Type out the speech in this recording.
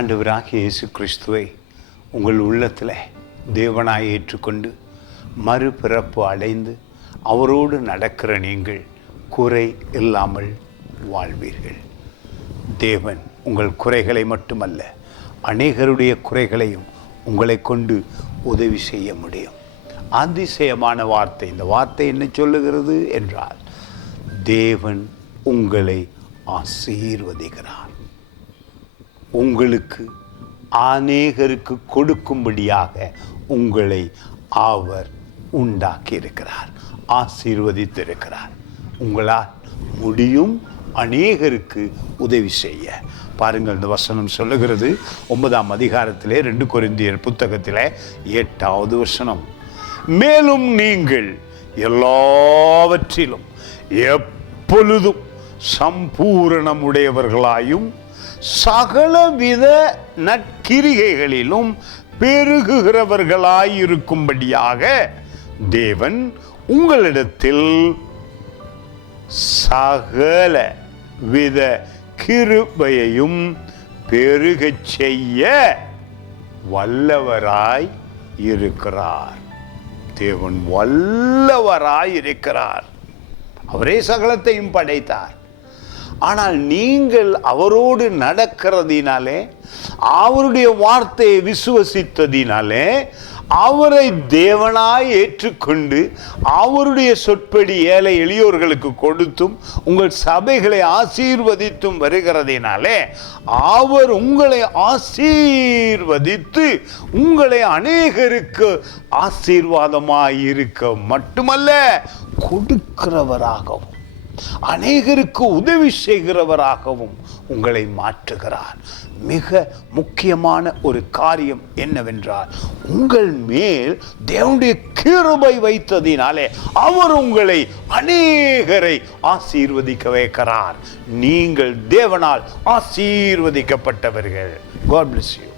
ஆண்டவராகிய இயேசு கிறிஸ்துவை உங்கள் உள்ளத்தில் தேவனாய் ஏற்றுக்கொண்டு மறுபிறப்பு அடைந்து அவரோடு நடக்கிற நீங்கள் குறை இல்லாமல் வாழ்வீர்கள். தேவன் உங்கள் குறைகளை மட்டுமல்ல, அநேகருடைய குறைகளையும் உங்களை கொண்டு உதவி செய்ய முடியும். அதிசயமான வார்த்தை. இந்த வார்த்தை என்ன சொல்லுகிறது என்றால், தேவன் உங்களை ஆசீர்வதிக்கிறார். உங்களுக்கு அநேகருக்கு கொடுக்கும்படியாக உங்களை அவர் உண்டாக்கி இருக்கிறார், ஆசீர்வதித்திருக்கிறார். உங்களால் முடியும் அநேகருக்கு உதவி செய்ய. பாருங்கள், இந்த வசனம் சொல்லுகிறது 9ஆம் அதிகாரத்திலே 2 கொரிந்தியர் புத்தகத்திலே 8வது வசனம், மேலும் நீங்கள் எல்லாவற்றிலும் எப்பொழுதும் சம்பூரணமுடையவர்களாயும் சகலவித நற்கிரிகைகளிலும் பெருகுகிறவர்களாயிருக்கும்படியாக தேவன் உங்களிடத்தில் சகல வித கிருபையையும் பெருகச் செய்ய வல்லவராய் இருக்கிறார். தேவன் வல்லவராய் இருக்கிறார். அவரே சகலத்தையும் படைத்தார். ஆனால் நீங்கள் அவரோடு நடக்கிறதினாலே, அவருடைய வார்த்தையை விசுவசித்ததினாலே, அவரை தேவனாய் ஏற்றுக்கொண்டு அவருடைய சொற்படி ஏழை எளியோர்களுக்கு கொடுத்தும் உங்கள் சபைகளை ஆசீர்வதித்தும் வருகிறதினாலே, அவர் உங்களை ஆசீர்வதித்து உங்களை அநேகருக்கு ஆசீர்வாதமாய் இருக்க மட்டுமல்ல, கொடுக்கிறவராகவும் அநேகருக்கு உதவி செய்கிறவராகவும் உங்களை மாற்றுகிறார். மிக முக்கியமான ஒரு காரியம் என்னவென்றால், உங்கள் மேல் தேவனுடைய கிருபை வைத்ததினாலே அவர் உங்களை அநேகரை ஆசீர்வதிக்க வைக்கிறார். நீங்கள் தேவனால் ஆசீர்வதிக்கப்பட்டவர்கள். God bless you.